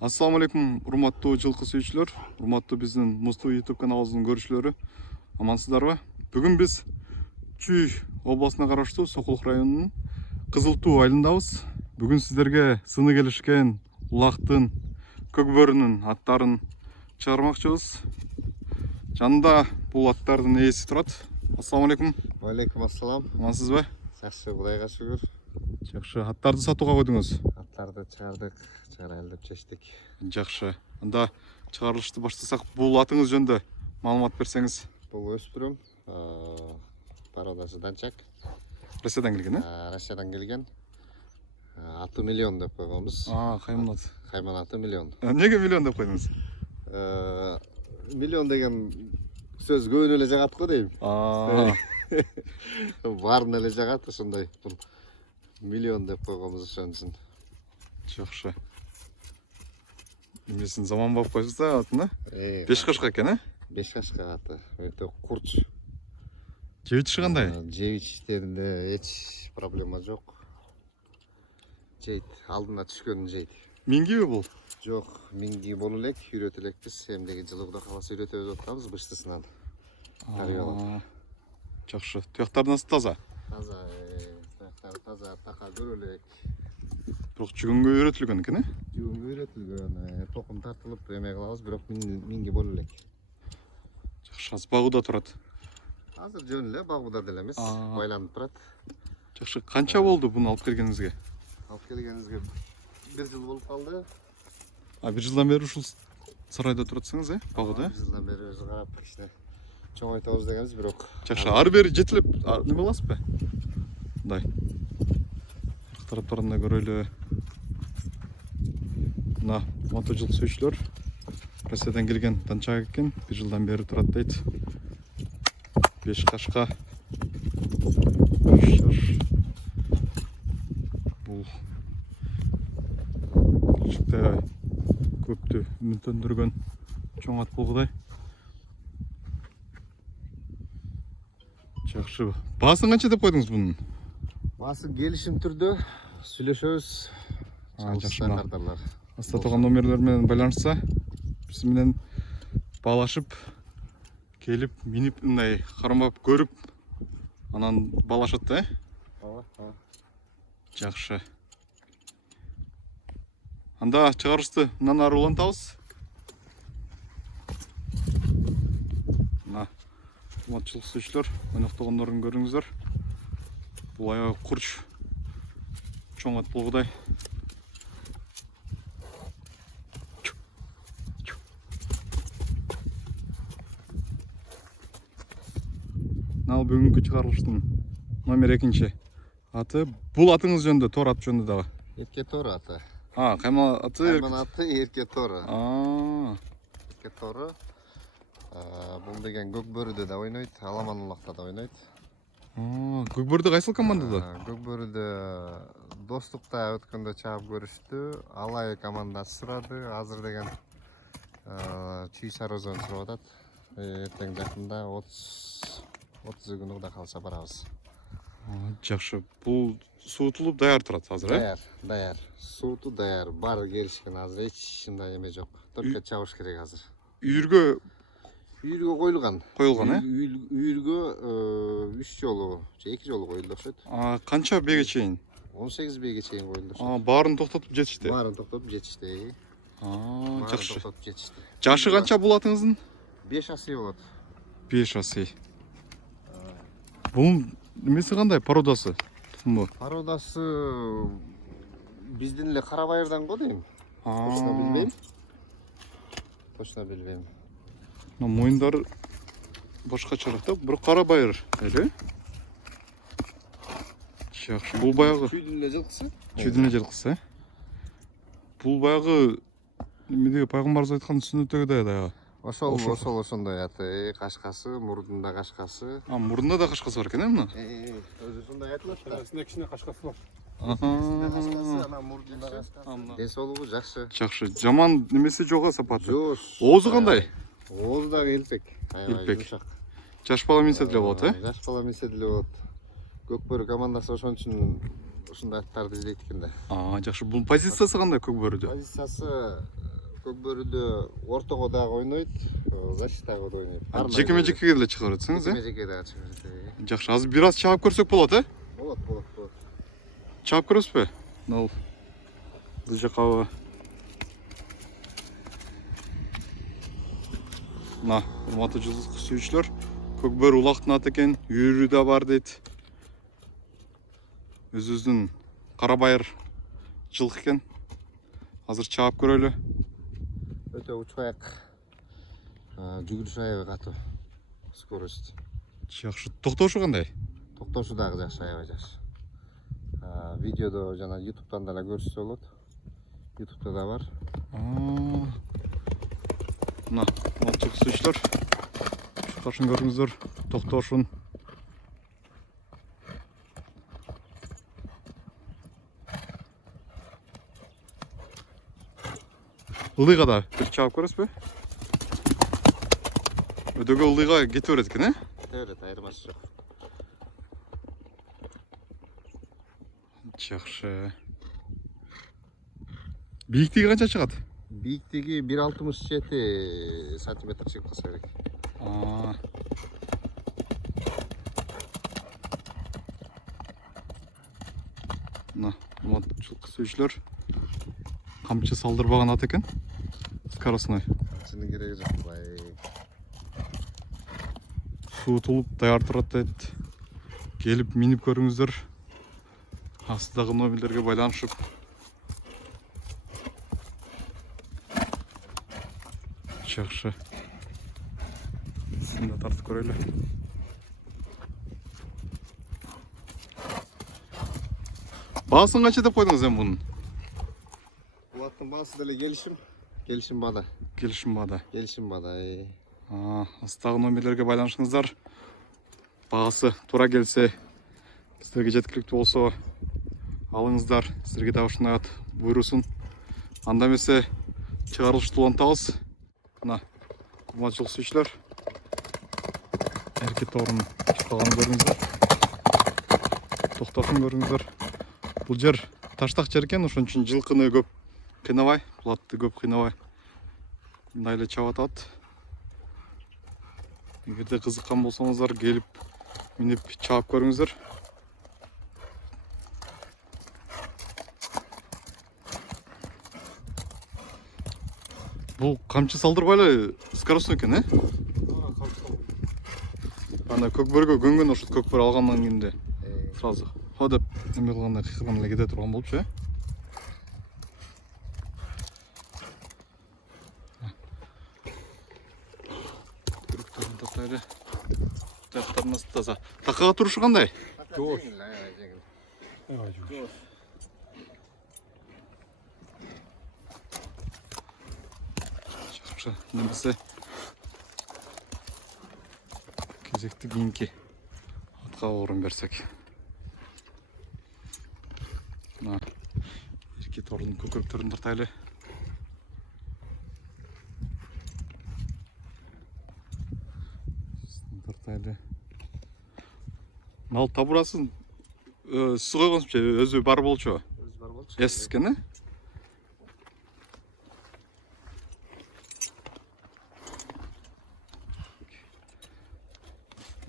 Assalamu alaikum, урматтуу жылкы сүйүүчүлөр, урматтуу биздин Мусту YouTube каналыбыздын көрүүчүлөрү. Амансыздарбы? Бүгүн биз Чүй областына караштуу Сокулук районунун Кызыл Туу айылындабыз. Бүгүн сиздерге сыны келишкен улактын, көкбөрүнүн аттарын чыгармакчыбыз. Жанында бул аттардын ээси турат. Ассаламу алейкум. Алейкум ассалам. Амансызбы? Жакшы, Кудайга шүгүр. Жакшы. Аттарды сатууга койдуңуз? Аттарды чыгардык, чыгарайлап чечтик. Жакшы. Анда чыгарылышты баштасак, бул атыңыз жөнүндө маалымат берсеңиз. Бул өспүрүм, пародасы данчак. Россиядан келген, э? Россиядан келген. Аты миллион деп койгонбуз. Кайман ат. Кайман аты миллион. Неге миллион деп койдуңуз? Миллион деген сөз көбүнө эле жагат го дейм. Баарын эле жагат, ошондой. Бул миллион деп койгонбуз ошон үчүн. Жакшы. Эмесин заман болуп койсуз да атын, э? 5 кашка экен, э? 5 кашка аты. Өтө курч. Жеп ичиши кандай? Жеп ичиштеринде эч проблема жок. Жейт, алдына түшкөнүн жейт. Мингиби бул? Жок, минги боло элек, үйрөтө элекпиз. Эмдеги жылы Кудай кааласа үйрөтөбүз атканбыз быштысынан. Жакшы. Туяктар насыл таза? Таза, туяктар таза, така көрө элек. Бирок жүгөнгө үйрөтүлгөн экен, э? Жүгөнгө үйрөтүлгөн, токум тартылып эме кылабыз, бирок минги боло элек. Жакшы, азыр багууда турат. Азыр жөн эле багууда деле эмес, байланып турат. Жакшы, канча болду буну алып келгениңизге? Алып келгениңизге 1 жыл болуп калды. 1 жылдан бери ушул сарайда туратсыңыз, э? Багууда? 1 жылдан бери өзү карап кичине чоңойтобуз дегенбиз, бирок. Жакшы, ары бери жетилип, неме кыласызбы? Мындай. Тараптарында көрөлү. Мына мото жылкы сүйүүчүлөр Россиядан келген данчак экен, 1 жылдан бери турат дейт. 5 кашка. Бул келечекте көптү үмүттөндүргөн чоң ат болгудай. Жакшы. Баасын канча деп койдуңуз bunun? Баасын келишим түрдө сүйлөшөбүз. Жакшы. Аста турган номерлер менен байланышса, биз менен баалашып, келип, минип, мындай кармап көрүп, анан баалашат да, э? Жакшы. Анда чыгарышты мындан ары улантабыз. Мына матчылык сүйүүчүлөр, ойноктогондорун көрүңүздөр. Бул аябай курч чоң ат болгудай. Ал бүгүнкү чыгарылыштын номер 2 аты. Бул атыңыз жөнүндө, тор ат жөнүндө дагы. Эрке тор аты. Кайман аты. Кайман аты эрке тору. Эрке тору. Бул деген көкбөрүдө да ойнойт, аламан улакта да ойнойт. Көкбөрүдө кайсыл командада? Көкбөрүдө достукта өткөндө чаап көрүштү. Алай командасы сурады. Азыр деген Чүй Сарозон сурап атат. Эртең жакында 30 күнү Кудай кааласа барабыз. Жакшы. Бул суутулуп даяр турат азыр, э? Даяр. Сууту даяр. Баары келишкен азыр, эч кандай эме жок. Только чабыш керек азыр. Үйүргө коюлган. Коюлган, э? Үйүргө 3 жолу, же 2 жолу коюлду окшойт. Канча бээге чейин? 18 бээге чейин коюлду окшойт. Баарын токтотуп жетишти. Баарын токтотуп жетишти. Жакшы. Жашы канча бул атыңыздын? 5 асый болот. 5 асый. Бунун немеси кандай, пародасы? Тукуму? Пародасы биздин эле кара байырдан го дейм. Точно билбейм. Точно билбейм. Моюндары башкачараак да, бирок кара байыр эле. Жакшы. Бул баягы Чүйдүн эле жылкысы. Чүйдүн эле жылкысы, э? Бул баягы эмедеги пайгамбарыбыз айткан сүннөттөгү даяр. Ошондой аты, кашкасы, мурдунда кашкасы. Мурдунда да кашкасы бар экен, э, мына? Өзү ушундай айтылат да. Кичине кашкасы бар. Кашкасы, анан мурдунда кашкасы. Ден соолугу жакшы. Жакшы. Жаман немеси жок, сапаты. Жок. Оозу кандай? Оозу дагы элпек. Элпек. Жаш бала минсе деле болот, э? Жаш бала минсе деле болот. Көкбөрү командасы ошон үчүн ушундай аттарды издейт экен да. Жакшы. Бул позициясы кандай көкбөрүдө? Позициясы көкбөрүдө ортого дагы ойнойт, защитага да ойнойт. Жекеме жекеге деле чыгарып атсаңыз, Жекеме жеке дагы чыгат. Жакшы, азыр бир аз чаап көрсөк болот, Болот. Чаап көрөсүзбү? Мына бул жакабы. Мына, урматтуу жылкы сүйүүчүлөр, көкбөр улактын аты экен, үйүрү да бар дейт. Өзүбүздүн кара байыр жылкы экен. Азыр чаап көрөлү. Өтө учпайак. Жүгүрүш аябай катуу. Скорость. Жакшы, токтошу кандай? Токтошу дагы жакшы, аябай жакшы. Видеодо жана YouTube'дан да көрсө болот. YouTube'да да бар. Мына, жылкы сүйүүчүлөр. Чукашын көрүңүздөр, токтошун. Ылыйга да бир чаап көрөсүзбү? Өдөгө ылыйга кете берет экен, Кете берет, айырмасы жок. Жакшы. Бийиктиги канча чыгат? Бийиктиги 1,67 сантиметр чыгып калса керек. Мына, жылкы сүйүүчүлөр. Камчы салдырбаган ат экен. Скоростной. Камчынын кереги жок, бай. Суутулуп даяр турат дейт. Келип минип көрүңүздөр. Астыдагы номерлерге байланышып. Жакшы. Сизди тартып көрөлү. Баасын канча деп койдуңуз эми бунун? Бул аттын баасы деле келишим бада. Келишим бада. Астагы номерлерге байланышыңыздар. Баасы туура келсе, сиздерге жеткиликтүү болсо алыңыздар. Сиздерге дагы ушундай ат буйрусун. Анда эмесе чыгарылышты улантабыз. Мына, урматтуу жылкы сүйүүчүлөр. Эркек торунун чыкканын көрүңүздөр. Токтошун көрүңүздөр. Бул жер таштак жер экен, ошон үчүн жылкыны көп кыйнабай, бул атты көп кыйнабай. Мындай эле чаап атат. Эгерде кызыккан болсоңуздар, келип минип чаап көрүңүздөр. Бул камчы салдырбай эле скоростной экен, Ана көкбөргө көнгөн ошо көкбөр алгандан кийин сразу хо деп эме кылганда кыйкырган эле кете турган болчу, Көрүктөрүн тартайлы. Тактарын асты таза. Такага турушу кандай? Жоош. Жакшы. Немесе кезекти кийинки атка орун берсек. Мына эркек торунун көкөрөктөрүн тартайлы. Тартайлы. Мал табурасын сиз койгонсузчу, өзү бар болчу. Эсиз экен,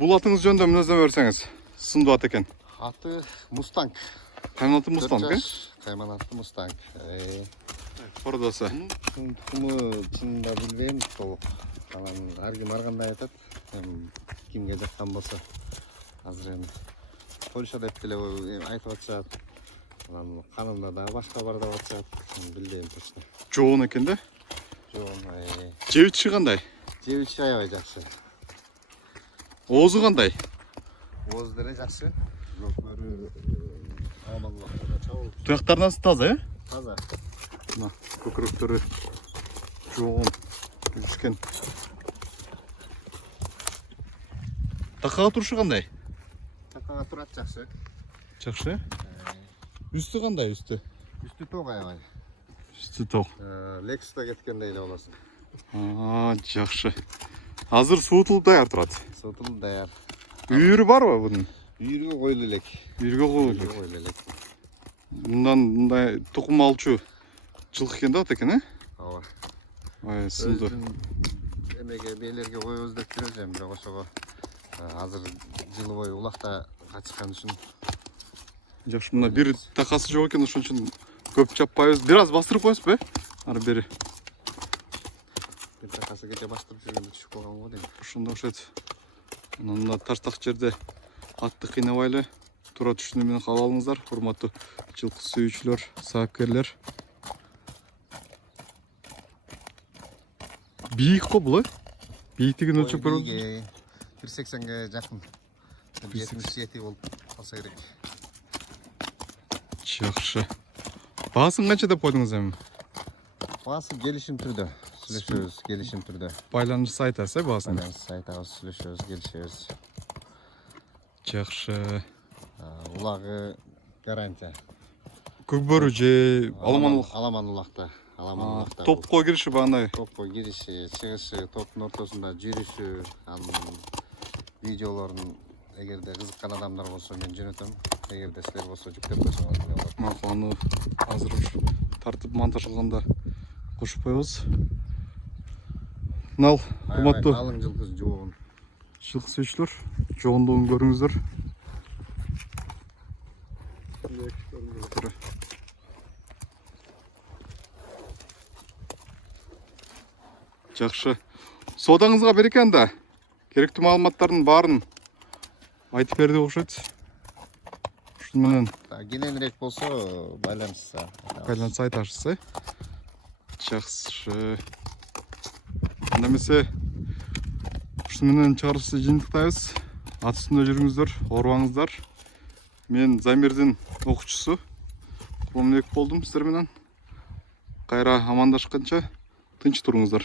Бул атыңыз жөнүндө мүнөздөмө берсеңиз, сындуу ат экен. Аты Мустанг. Кайман аты Мустанг, Кайман аты Мустанг. Породасы. Тукуму чынында билбейм, толук. Анан ар ким ар кандай айтат. Кимге жаккан болсо. Азыр эми Польша деп деле айтып атышат. Анан канымда дагы башка бар деп атышат. Билбейм точно. Жоон экен да? Жоон. Жебичи кандай? Жебичи аябай жакшы. Оозу кандай? Ооз деле жакшы. Көкбөрү амаллыкта чабыл. Туяктарынан таза, Таза. Мына көкөрөктөрү жоон түшкөн. Такага турушу кандай? Такага турат жакшы. Жакшы. Үстү кандай, үстү? Үстү ток аябай. Үстү ток. Lexus'та кеткендей эле болосуң. Жакшы. Азыр суутулуп даяр турат. Суутулуп даяр. Үйүрү барбы bunun? Үйүргө коюлу элек. Үйүргө коюлу элек. Мындан мындай тукум алчу жылкы экен да ат экен, Ооба. Ай, сынды. Эмеге бийлерге коебуз деп жүрөбүз эми, бирок ошого азыр жыл бою улакта качкан үчүн Жакшы, мына бир такасы жок экен, ошон үчүн көп чаппайбыз. Бир аз бастырып коесузбу, ары бери. бир такасы кече бастырып жүргөндө түшүп калган го дейм. Ошондо окшойт. Анан мына таштак жерде атты кыйнабайлы туура түшүнүү менен кабыл алыңыздар, урматтуу жылкы сүйүүчүлөр, саапкерлер. Бийик го бул, бийиктигин өлчөп көрөбүз. 1.80ге жакын. 77 болуп калса керек. Жакшы. Баасын канча деп койдуңуз эми? Баасы келишим түрдө. Сүйлөшөбүз, келишим түрдө. Байланыш айтасыз, баасын. Байланыш айтабыз, сүйлөшөбүз, келишебиз. Жакшы. Улагы гарантия. Көкбөрү же Аламан улакта. Топко кириши баандай. Топко кириши, чыгышы, топтун ортосунда жүрүшү, анын видеолорун эгерде кызыккан адамдар болсо мен жөнөтөм. Эгерде силер болсо жүктөп койсоңор болот. Макул, аны азыр тартып монтаж кылганда кошуп коебуз. Мынал, урматтуу Алың жылкы жообун. жылкы сүйүүчүлөр, жогондугун көрүңүздөр. Жакшы. Соодаңызга береке анда. Керектүү маалыматтардын баарын айтып берди окшойт. Ушун менен Кененирээк болсо байланыш айтасыз, э? Жакшы. Анда эмесе ушун менен чыгарышты жыйынтыктайбыз. Ат үстүндө жүрүңүздөр, оорубаңыздар. Мен Замирдин окуучусу Курманбек болдум сиздер менен. Кайра амандашканча тынч туруңуздар.